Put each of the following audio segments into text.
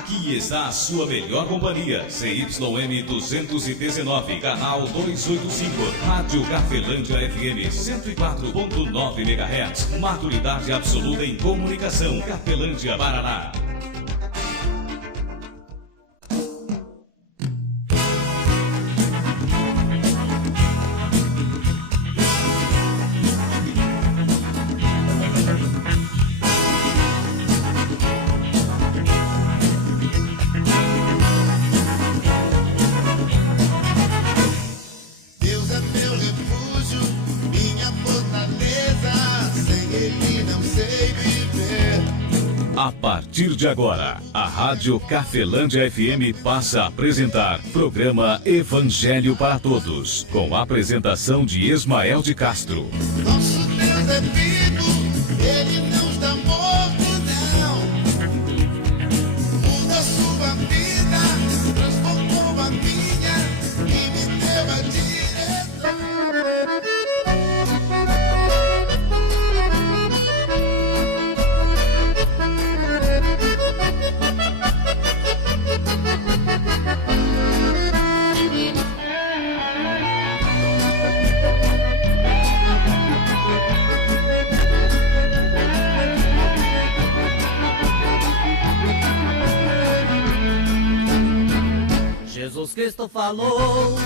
Aqui está a sua melhor companhia, CYM 219, canal 285, Rádio Cafelândia FM 104.9 MHz, maturidade absoluta em comunicação, Cafelândia, Paraná. A partir de agora, a Rádio Cafelândia FM passa a apresentar programa Evangelho para Todos, com a apresentação de Ismael de Castro. Nosso Deus é vivo, Ele não está morto, não. Muda sua vida, transformou a minha e me deu a direção. Jesus Cristo falou,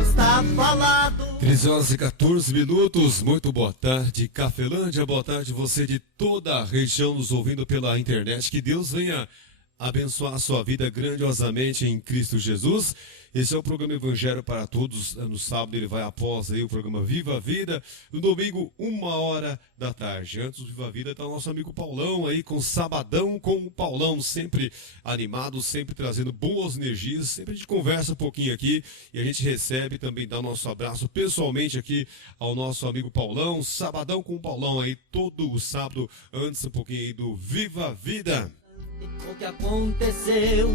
está falado. 13 horas e 14 minutos, muito boa tarde, Cafelândia, boa tarde você de toda a região nos ouvindo pela internet, que Deus venha abençoar a sua vida grandiosamente em Cristo Jesus. Esse é o programa Evangelho para Todos. No sábado ele vai após aí o programa Viva a Vida. No domingo, 1h da tarde. Antes do Viva a Vida está o nosso amigo Paulão aí com Sabadão com o Paulão. Sempre animado, sempre trazendo boas energias. Sempre a gente conversa um pouquinho aqui e a gente recebe também, dá o nosso abraço pessoalmente aqui ao nosso amigo Paulão. Sabadão com o Paulão aí todo o sábado, antes um pouquinho aí do Viva a Vida. O que aconteceu?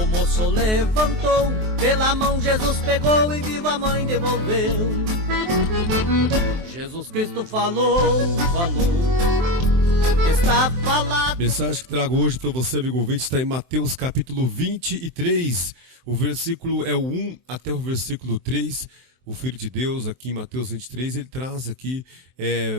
O moço levantou, pela mão Jesus pegou e viva a mãe devolveu. Jesus Cristo falou, está falado. Mensagem que trago hoje para você, amigo ouvinte, está em Mateus capítulo 23. O versículo é o 1 até o versículo 3. O Filho de Deus, aqui em Mateus 23, ele traz aqui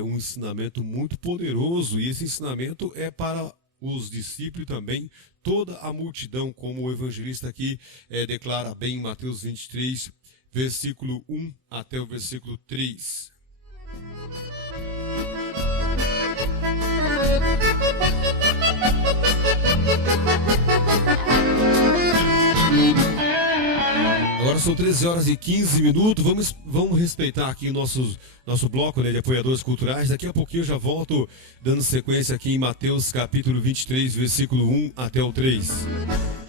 um ensinamento muito poderoso. E esse ensinamento é para os discípulos e também toda a multidão, como o evangelista aqui declara bem em Mateus 23, versículo 1 até o versículo 3. Agora são 13 horas e 15 minutos, vamos respeitar aqui o nosso bloco, né, de apoiadores culturais. Daqui a pouquinho eu já volto dando sequência aqui em Mateus capítulo 23, versículo 1 até o 3.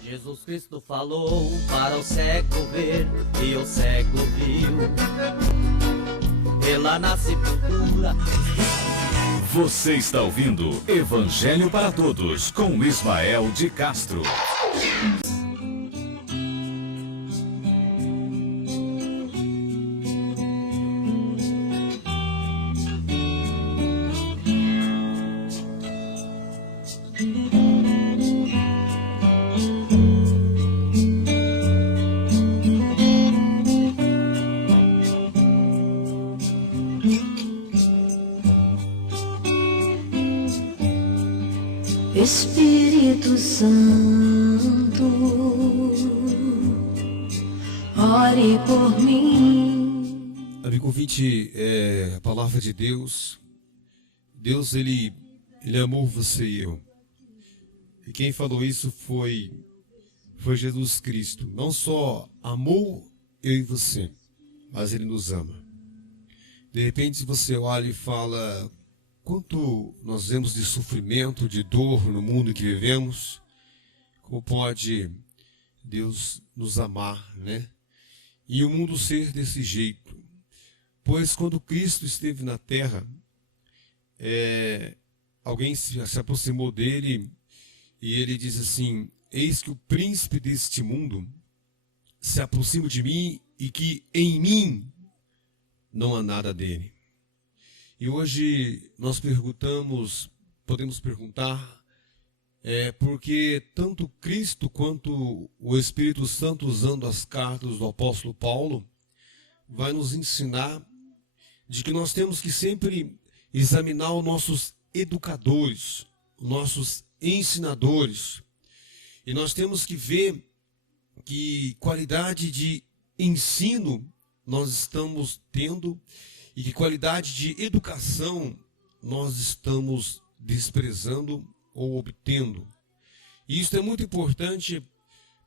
Jesus Cristo falou para o século ver e o século viu. Pela na sepultura. Você está ouvindo Evangelho para Todos, com Ismael de Castro. Espírito Santo, ore por mim. Amigo ouvinte, a palavra de Deus, ele amou você e eu. E quem falou isso foi Jesus Cristo. Não só amou eu e você, mas ele nos ama. De repente você olha e fala: quanto nós vemos de sofrimento, de dor no mundo em que vivemos, como pode Deus nos amar, né? E o mundo ser desse jeito? Pois quando Cristo esteve na terra, alguém se aproximou dele e ele diz assim: eis que o príncipe deste mundo se aproxima de mim e que em mim não há nada dele. E hoje nós podemos perguntar, porque tanto Cristo quanto o Espírito Santo, usando as cartas do apóstolo Paulo, vai nos ensinar de que nós temos que sempre examinar os nossos educadores, os nossos ensinadores. E nós temos que ver que qualidade de ensino nós estamos tendo e que qualidade de educação nós estamos desprezando ou obtendo. E isso é muito importante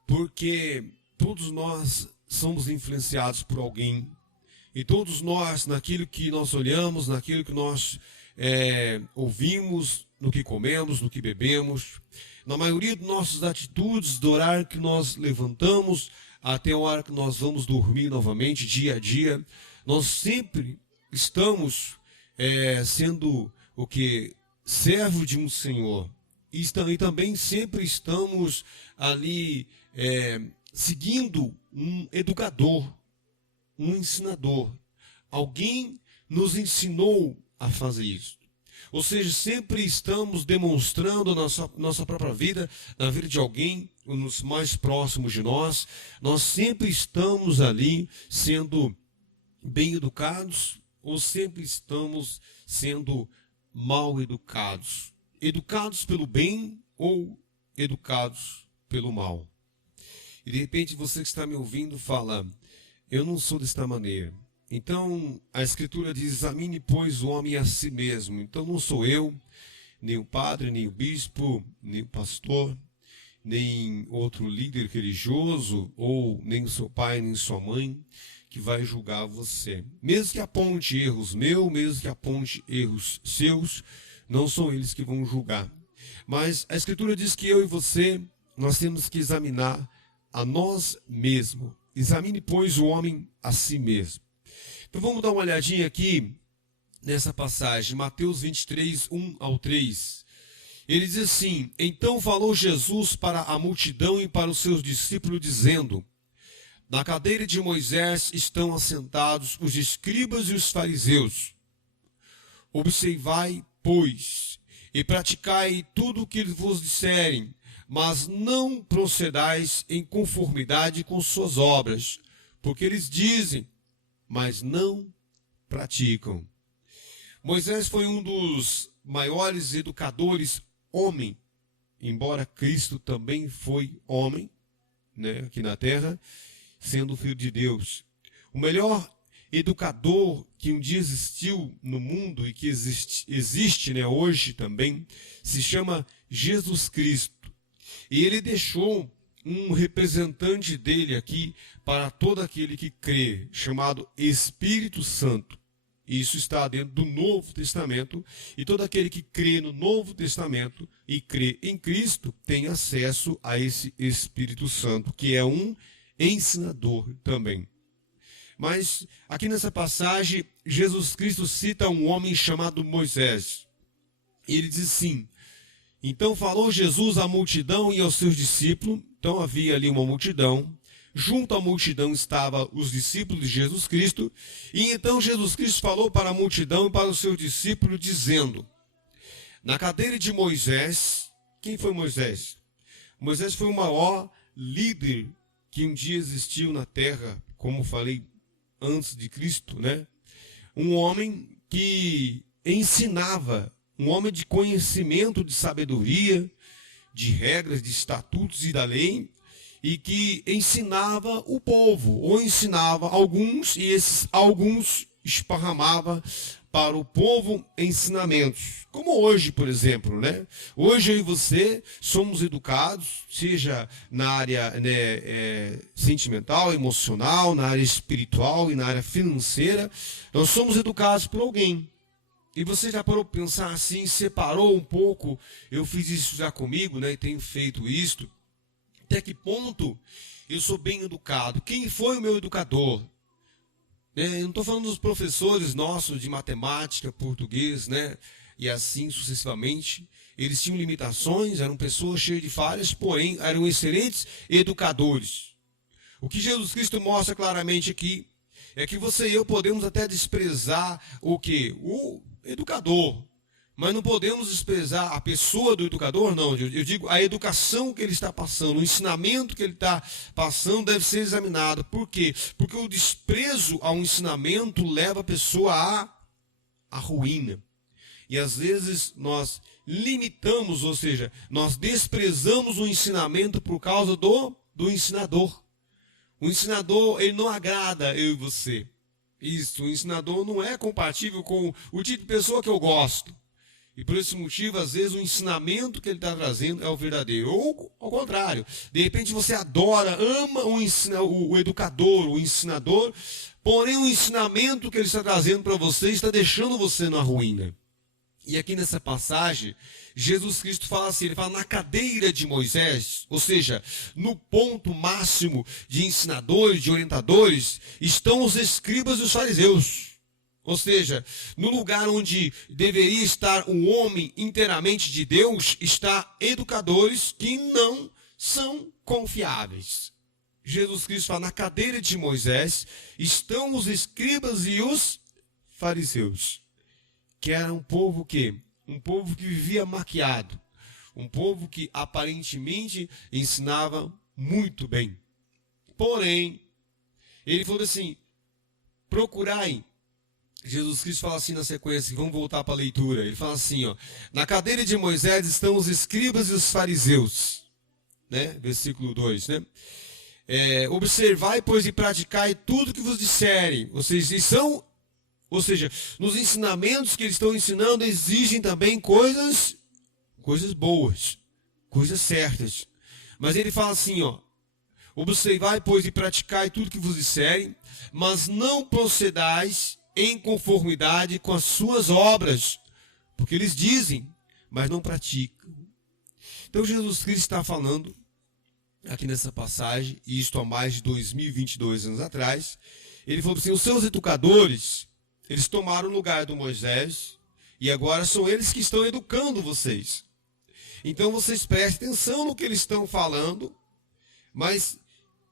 porque todos nós somos influenciados por alguém. E todos nós, naquilo que nós olhamos, naquilo que nós ouvimos, no que comemos, no que bebemos, na maioria das nossas atitudes, do horário que nós levantamos até a hora que nós vamos dormir novamente, dia a dia, nós sempre estamos sendo o que? Servo de um Senhor. E também sempre estamos ali seguindo um educador, um ensinador. Alguém nos ensinou a fazer isso. Ou seja, sempre estamos demonstrando na nossa própria vida, na vida de alguém, nos mais próximos de nós, nós sempre estamos ali sendo bem educados ou sempre estamos sendo mal educados. Educados pelo bem ou educados pelo mal. E de repente você que está me ouvindo fala, eu não sou desta maneira. Então a Escritura diz, examine pois o homem a si mesmo. Então não sou eu, nem o padre, nem o bispo, nem o pastor, nem outro líder religioso, ou nem o seu pai, nem sua mãe, que vai julgar você. Mesmo que aponte erros meus, mesmo que aponte erros seus, não são eles que vão julgar. Mas a Escritura diz que eu e você, nós temos que examinar a nós mesmos. Examine, pois, o homem a si mesmo. Então vamos dar uma olhadinha aqui nessa passagem, Mateus 23, 1 ao 3. Ele diz assim, então falou Jesus para a multidão e para os seus discípulos, dizendo, na cadeira de Moisés estão assentados os escribas e os fariseus. Observai, pois, e praticai tudo o que vos disserem, mas não procedais em conformidade com suas obras, porque eles dizem, mas não praticam. Moisés foi um dos maiores educadores homem, embora Cristo também foi homem, aqui na terra, sendo filho de Deus. O melhor educador que um dia existiu no mundo e que existe hoje também, se chama Jesus Cristo. E ele deixou um representante dele aqui para todo aquele que crê, chamado Espírito Santo. Isso está dentro do Novo Testamento, e todo aquele que crê no Novo Testamento e crê em Cristo tem acesso a esse Espírito Santo, que é um ensinador também. Mas aqui nessa passagem, Jesus Cristo cita um homem chamado Moisés. Ele diz assim, então falou Jesus à multidão e aos seus discípulos. Então havia ali uma multidão, junto à multidão estavam os discípulos de Jesus Cristo, e então Jesus Cristo falou para a multidão e para os seus discípulos, dizendo, na cadeira de Moisés, quem foi Moisés? Moisés foi o maior líder que um dia existiu na terra, como falei antes de Cristo, Um homem que ensinava, um homem de conhecimento, de sabedoria, de regras, de estatutos e da lei, e que ensinava o povo, ou ensinava alguns, e esses alguns esparramava para o povo ensinamentos. Como hoje, por exemplo, Hoje eu e você somos educados, seja na área sentimental, emocional, na área espiritual e na área financeira, nós somos educados por alguém. E você já parou para pensar assim, separou um pouco, eu fiz isso já comigo, e tenho feito isto. Até que ponto eu sou bem educado? Quem foi o meu educador? Eu não estou falando dos professores nossos de matemática, português, e assim sucessivamente. Eles tinham limitações, eram pessoas cheias de falhas, porém eram excelentes educadores. O que Jesus Cristo mostra claramente aqui é que você e eu podemos até desprezar o quê? O educador. Mas não podemos desprezar a pessoa do educador, não. Eu digo, a educação que ele está passando, o ensinamento que ele está passando deve ser examinado. Por quê? Porque o desprezo ao ensinamento leva a pessoa à ruína. E às vezes nós limitamos, ou seja, nós desprezamos o ensinamento por causa do ensinador. O ensinador, ele não agrada eu e você. Isso, o ensinador não é compatível com o tipo de pessoa que eu gosto. E por esse motivo, às vezes, o ensinamento que ele está trazendo é o verdadeiro. Ou ao contrário, de repente você adora, ama o educador, o ensinador, porém o ensinamento que ele está trazendo para você está deixando você na ruína. E aqui nessa passagem, Jesus Cristo fala assim, ele fala na cadeira de Moisés, ou seja, no ponto máximo de ensinadores, de orientadores, estão os escribas e os fariseus. Ou seja, no lugar onde deveria estar um homem inteiramente de Deus, está educadores que não são confiáveis. Jesus Cristo fala, na cadeira de Moisés estão os escribas e os fariseus, que era um povo que vivia maquiado, um povo que aparentemente ensinava muito bem. Porém, ele falou assim, procurai. Jesus Cristo fala assim na sequência, vamos voltar para a leitura. Ele fala assim, ó, na cadeira de Moisés estão os escribas e os fariseus. Né? Versículo 2, né? Observai, pois, e praticai tudo que vos disserem. Ou seja, nos ensinamentos que eles estão ensinando, exigem também coisas boas, coisas certas. Mas ele fala assim, ó, observai, pois, e praticai tudo que vos disserem, mas não procedais em conformidade com as suas obras, porque eles dizem, mas não praticam. Então Jesus Cristo está falando aqui nessa passagem, e isto há mais de 2022 anos atrás, ele falou assim, os seus educadores, eles tomaram o lugar do Moisés, e agora são eles que estão educando vocês. Então vocês prestem atenção no que eles estão falando, mas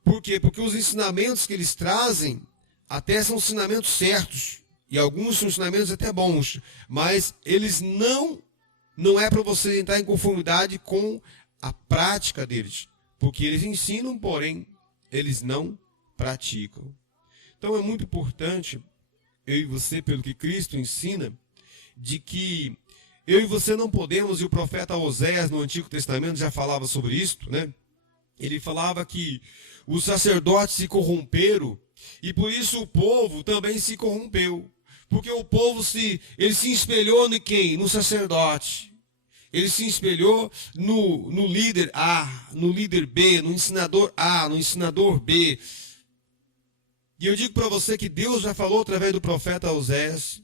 por quê? Porque os ensinamentos que eles trazem até são ensinamentos certos, e alguns são ensinamentos até bons, mas eles não é para você entrar em conformidade com a prática deles, porque eles ensinam, porém, eles não praticam. Então é muito importante, eu e você, pelo que Cristo ensina, de que eu e você não podemos, e o profeta Oséias no Antigo Testamento já falava sobre isso, né? Ele falava que os sacerdotes se corromperam, e por isso o povo também se corrompeu. Porque o povo ele se espelhou em quem? No sacerdote. Ele se espelhou no líder A, no líder B, no ensinador A, no ensinador B. E eu digo para você que Deus já falou através do profeta Oséias,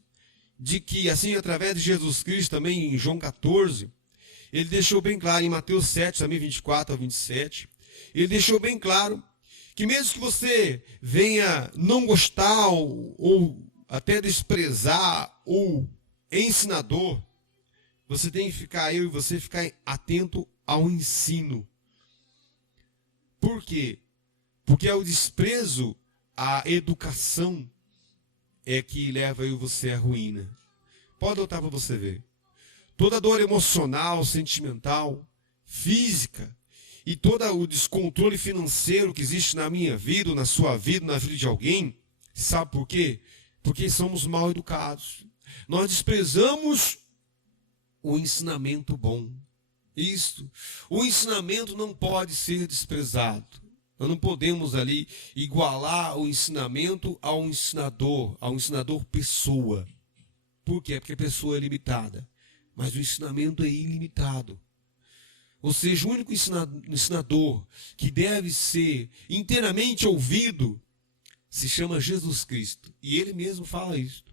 de que assim através de Jesus Cristo também em João 14, ele deixou bem claro em Mateus 7, também 24 a 27, ele deixou bem claro que mesmo que você venha não gostar ou até desprezar o ensinador, você tem que ficar, eu e você, ficar atento ao ensino. Por quê? Porque é o desprezo à educação é que leva eu e você à ruína. Pode notar para você ver. Toda dor emocional, sentimental, física, e todo o descontrole financeiro que existe na minha vida, na sua vida, na vida de alguém, sabe por quê? Porque somos mal educados. Nós desprezamos o ensinamento bom. Isso. O ensinamento não pode ser desprezado. Nós não podemos ali igualar o ensinamento ao ensinador pessoa. Por quê? Porque a pessoa é limitada. Mas o ensinamento é ilimitado. Ou seja, o único ensinador que deve ser inteiramente ouvido se chama Jesus Cristo. E ele mesmo fala isso.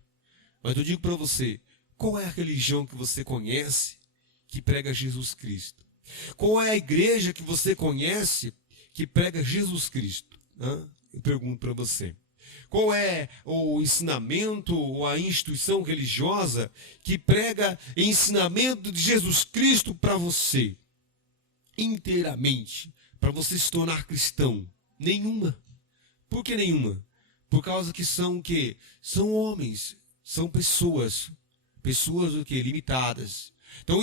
Mas eu digo para você, qual é a religião que você conhece que prega Jesus Cristo? Qual é a igreja que você conhece que prega Jesus Cristo? Eu pergunto para você. Qual é o ensinamento ou a instituição religiosa que prega ensinamento de Jesus Cristo para você? Inteiramente. Para você se tornar cristão? Nenhuma. Por que nenhuma? Por causa que são o quê? São homens, são pessoas pessoas o que? Limitadas. Então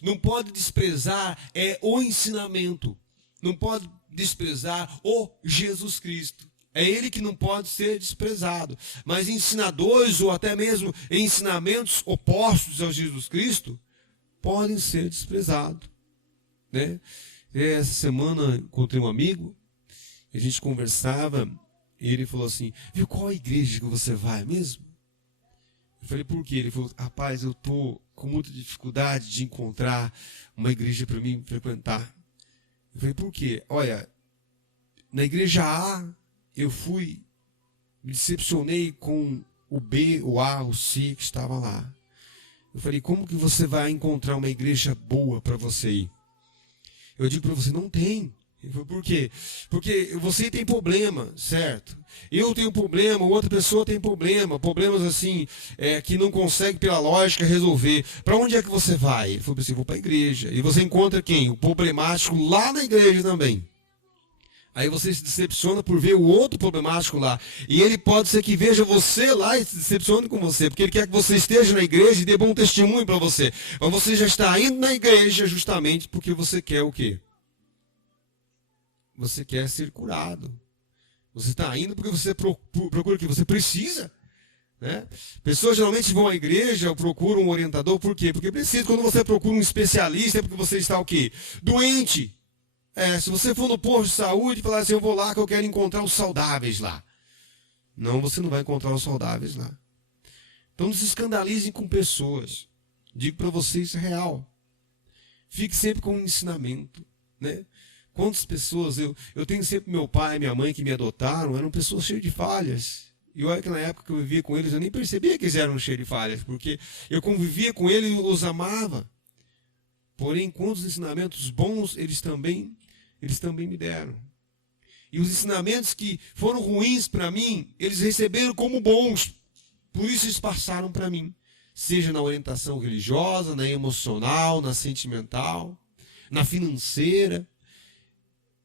não pode desprezar o ensinamento, não pode desprezar o Jesus Cristo. É ele que não pode ser desprezado. Mas ensinadores ou até mesmo ensinamentos opostos ao Jesus Cristo podem ser desprezados, né? Essa semana encontrei um amigo, a gente conversava e ele falou assim: viu, qual a igreja que você vai mesmo? Eu falei, por quê? Ele falou, rapaz, eu estou com muita dificuldade de encontrar uma igreja para mim frequentar. Eu falei, por quê? Olha, na igreja A eu fui, me decepcionei com o B, o A, o C que estava lá. Eu falei, como que você vai encontrar uma igreja boa para você ir? Eu digo para você, não tem. Ele falou, por quê? Porque você tem problema, certo? Eu tenho problema, outra pessoa tem problema, problemas assim, que não consegue pela lógica resolver. Para onde é que você vai? Ele falou assim, vou para a igreja. E você encontra quem? O problemático lá na igreja também. Aí você se decepciona por ver o outro problemático lá. E ele pode ser que veja você lá e se decepcione com você, porque ele quer que você esteja na igreja e dê bom testemunho para você. Mas você já está indo na igreja justamente porque você quer o quê? Você quer ser curado. Você está indo porque você procura o que você precisa. Né? Pessoas geralmente vão à igreja ou procuram um orientador. Por quê? Porque precisa. Quando você procura um especialista é porque você está o quê? Doente. Se você for no posto de saúde e falar assim, eu vou lá que eu quero encontrar os saudáveis lá. Não, você não vai encontrar os saudáveis lá. Então não se escandalizem com pessoas. Digo para vocês, é real. Fique sempre com um ensinamento, né? Quantas pessoas, eu tenho sempre meu pai e minha mãe que me adotaram, eram pessoas cheias de falhas. E olha que na época que eu vivia com eles, eu nem percebia que eles eram cheios de falhas, porque eu convivia com eles e os amava. Porém, quantos ensinamentos bons eles também me deram. E os ensinamentos que foram ruins para mim, eles receberam como bons. Por isso eles passaram para mim. Seja na orientação religiosa, na emocional, na sentimental, na financeira.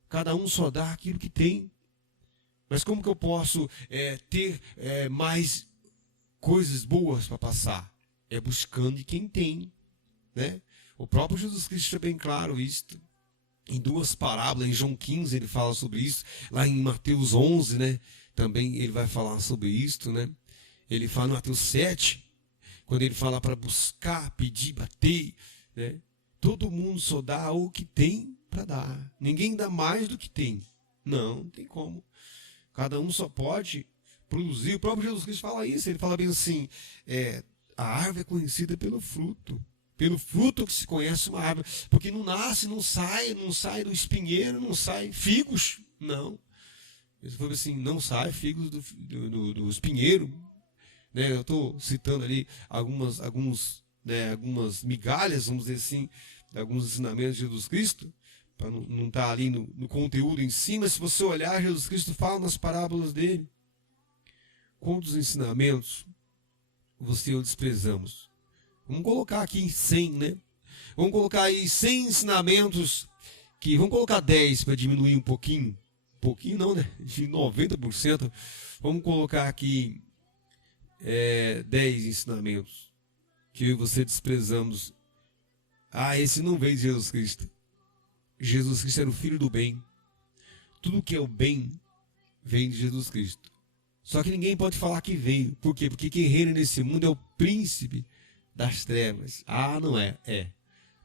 Cada um só dá aquilo que tem. Mas como que eu posso ter mais coisas boas para passar? É buscando de quem tem, né? O próprio Jesus Cristo é bem claro isto. Em duas parábolas, em João 15 ele fala sobre isso. Lá em Mateus 11, né? Também ele vai falar sobre isto, né? Ele fala em Mateus 7, quando ele fala para buscar, pedir, bater, né? Todo mundo só dá o que tem para dar. Ninguém dá mais do que tem. Não tem como. Cada um só pode produzir. O próprio Jesus Cristo fala isso. Ele fala bem assim, a árvore é conhecida pelo fruto. Pelo fruto que se conhece uma árvore. Porque não nasce, não sai do espinheiro, não sai figos. Não. Ele falou assim, não sai figos do espinheiro. Né? Eu estou citando ali algumas migalhas, vamos dizer assim, de alguns ensinamentos de Jesus Cristo, para não estar ali no conteúdo em si, mas se você olhar, Jesus Cristo fala nas parábolas dele. Quantos ensinamentos você e eu desprezamos? Vamos colocar aqui em 100, né? Vamos colocar aí 100 ensinamentos, vamos colocar 10 para diminuir um pouquinho. Um pouquinho não, né? De 90%. Vamos colocar aqui 10 ensinamentos que eu e você desprezamos. Esse não veio de Jesus Cristo. Jesus Cristo era o Filho do bem. Tudo que é o bem vem de Jesus Cristo. Só que ninguém pode falar que veio. Por quê? Porque quem reina nesse mundo é o príncipe das trevas. Não é?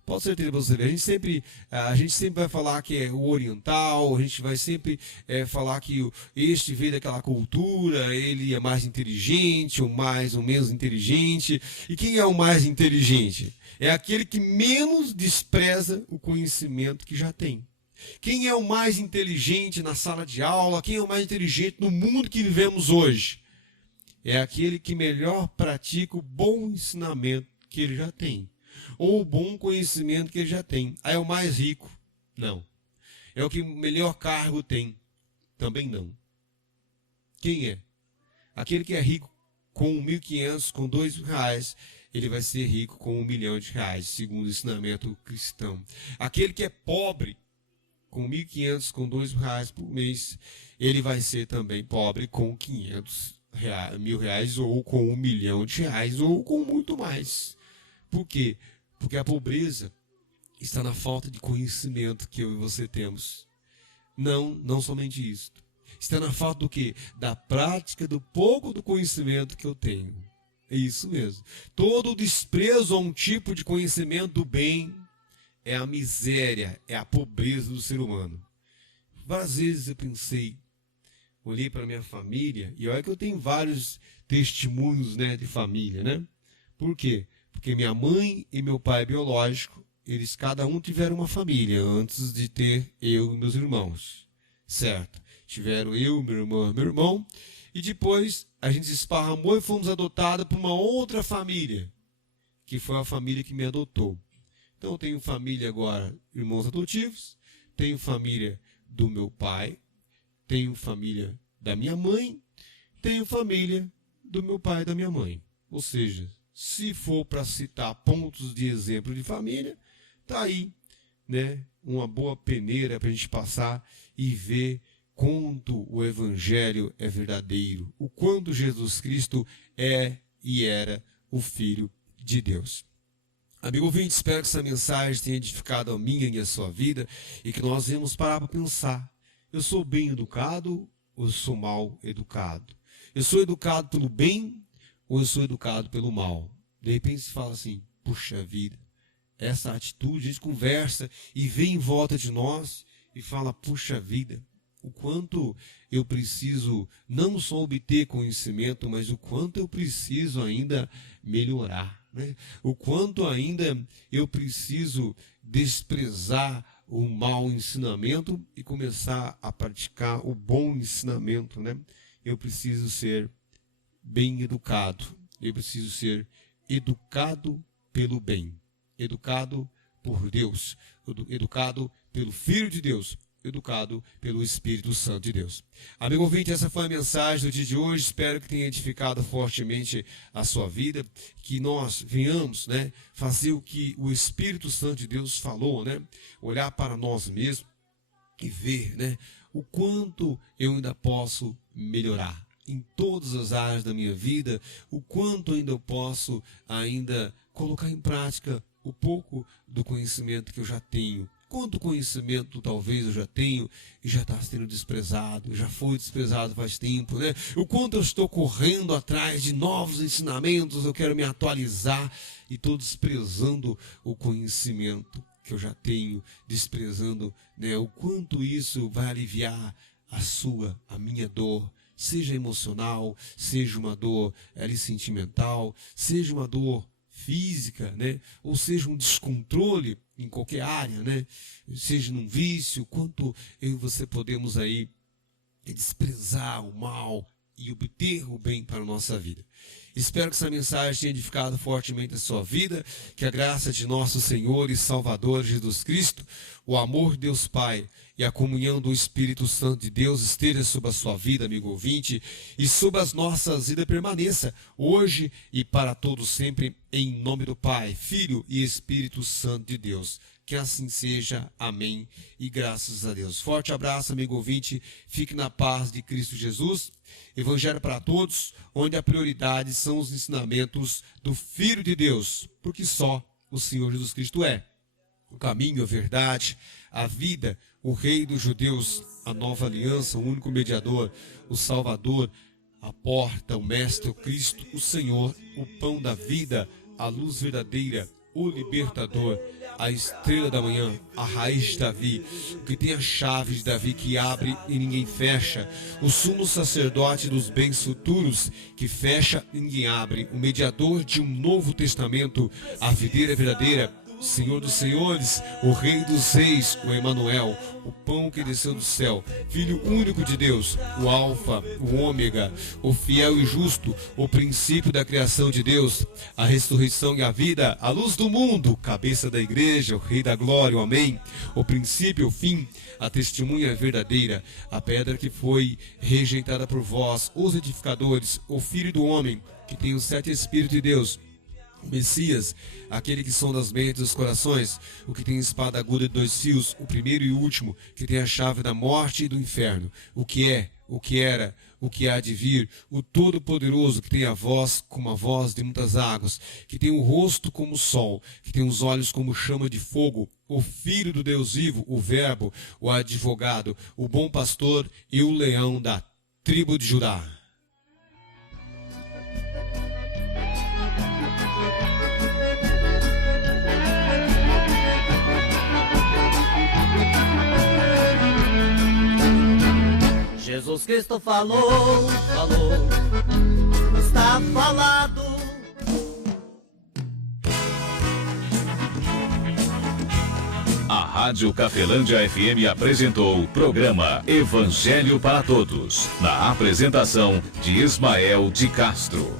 Pode ser certeza para você ver. A gente sempre vai falar que é o oriental, a gente vai sempre falar que este veio daquela cultura, ele é mais inteligente, ou menos inteligente. E quem é o mais inteligente? É aquele que menos despreza o conhecimento que já tem. Quem é o mais inteligente na sala de aula? Quem é o mais inteligente no mundo que vivemos hoje? É aquele que melhor pratica o bom ensinamento que ele já tem. Ou o bom conhecimento que ele já tem. É o mais rico? Não. É o que melhor cargo tem? Também não. Quem é? Aquele que é rico com 1.500, com R$2, ele vai ser rico com R$1.000.000, segundo o ensinamento cristão. Aquele que é pobre, com 1.500, com R$2 por mês, ele vai ser também pobre com R$500. R$1.000 ou com R$1 milhão ou com muito mais. Por quê? Porque a pobreza está na falta de conhecimento que eu e você temos. Não somente isso. Está na falta do quê? Da prática do pouco do conhecimento que eu tenho. É isso mesmo. Todo o desprezo a um tipo de conhecimento do bem é a miséria, é a pobreza do ser humano. Várias vezes eu pensei, olhei para minha família, e olha que eu tenho vários testemunhos, né, de família, né? Por quê? Porque minha mãe e meu pai biológico, eles cada um tiveram uma família antes de ter eu e meus irmãos, certo? Tiveram eu, minha irmã, meu irmão, e depois a gente se esparramou e fomos adotados por uma outra família, que foi a família que me adotou. Então eu tenho família agora, irmãos adotivos, tenho família do meu pai, tenho família da minha mãe, tenho família do meu pai e da minha mãe. Ou seja, se for para citar pontos de exemplo de família, tá aí, né, uma boa peneira para a gente passar e ver quanto o Evangelho é verdadeiro, o quanto Jesus Cristo é e era o Filho de Deus. Amigo ouvinte, espero que essa mensagem tenha edificado a minha e a sua vida e que nós venhamos parar para pensar. Eu sou bem educado ou eu sou mal educado? Eu sou educado pelo bem ou eu sou educado pelo mal? De repente se fala assim, puxa vida, essa atitude, a gente conversa e vem em volta de nós e fala, puxa vida, o quanto eu preciso não só obter conhecimento, mas o quanto eu preciso ainda melhorar, né? O quanto ainda eu preciso desprezar o mau ensinamento e começar a praticar o bom ensinamento, né? Eu preciso ser bem educado, eu preciso ser educado pelo bem, educado por Deus, educado pelo Filho de Deus, educado pelo Espírito Santo de Deus. Amigo ouvinte, essa foi a mensagem do dia de hoje. Espero que tenha edificado fortemente a sua vida, que nós venhamos, né, fazer o que o Espírito Santo de Deus falou, né, olhar para nós mesmos e ver, né, o quanto eu ainda posso melhorar em todas as áreas da minha vida, o quanto ainda eu posso ainda colocar em prática o pouco do conhecimento que eu já tenho. Quanto conhecimento talvez eu já tenho e já está sendo desprezado, já foi desprezado faz tempo, né? O quanto eu estou correndo atrás de novos ensinamentos, eu quero me atualizar e estou desprezando o conhecimento que eu já tenho, desprezando, né? O quanto isso vai aliviar a minha dor, seja emocional, seja uma dor sentimental, seja uma dor física, né? Ou seja um descontrole em qualquer área, né? Seja num vício, quanto eu e você podemos aí desprezar o mal e obter o bem para a nossa vida. Espero que essa mensagem tenha edificado fortemente a sua vida, que a graça de nosso Senhor e Salvador Jesus Cristo, o amor de Deus Pai e a comunhão do Espírito Santo de Deus esteja sobre a sua vida, amigo ouvinte, e sobre as nossas vidas permaneça, hoje e para todos sempre, em nome do Pai, Filho e Espírito Santo de Deus. Que assim seja, amém, e graças a Deus. Forte abraço, amigo ouvinte, fique na paz de Cristo Jesus. Evangelho para todos, onde a prioridade são os ensinamentos do Filho de Deus, porque só o Senhor Jesus Cristo é o caminho, a verdade, a vida, o Rei dos Judeus, a nova aliança, o único mediador, o Salvador, a porta, o Mestre, o Cristo, o Senhor, o pão da vida, a luz verdadeira, o libertador, a estrela da manhã, a raiz de Davi, o que tem a chave de Davi que abre e ninguém fecha, o sumo sacerdote dos bens futuros que fecha e ninguém abre, o mediador de um novo testamento, a videira verdadeira, Senhor dos senhores, o Rei dos reis, o Emanuel, o pão que desceu do céu, Filho único de Deus, o Alfa, o Ômega, o fiel e justo, o princípio da criação de Deus, a ressurreição e a vida, a luz do mundo, cabeça da igreja, o Rei da glória, o Amém, o princípio, o fim, a testemunha verdadeira, a pedra que foi rejeitada por vós, os edificadores, o Filho do homem, que tem os 7 Espíritos de Deus, o Messias, aquele que sonda as mentes e os corações, o que tem espada aguda de 2 fios, o primeiro e último, que tem a chave da morte e do inferno, o que é, o que era, o que há de vir, o Todo-Poderoso, que tem a voz como a voz de muitas águas, que tem o rosto como o sol, que tem os olhos como chama de fogo, o Filho do Deus vivo, o Verbo, o advogado, o bom pastor e o leão da tribo de Judá. Jesus Cristo falou, está falado. A Rádio Cafelândia FM apresentou o programa Evangelho para Todos, na apresentação de Ismael de Castro.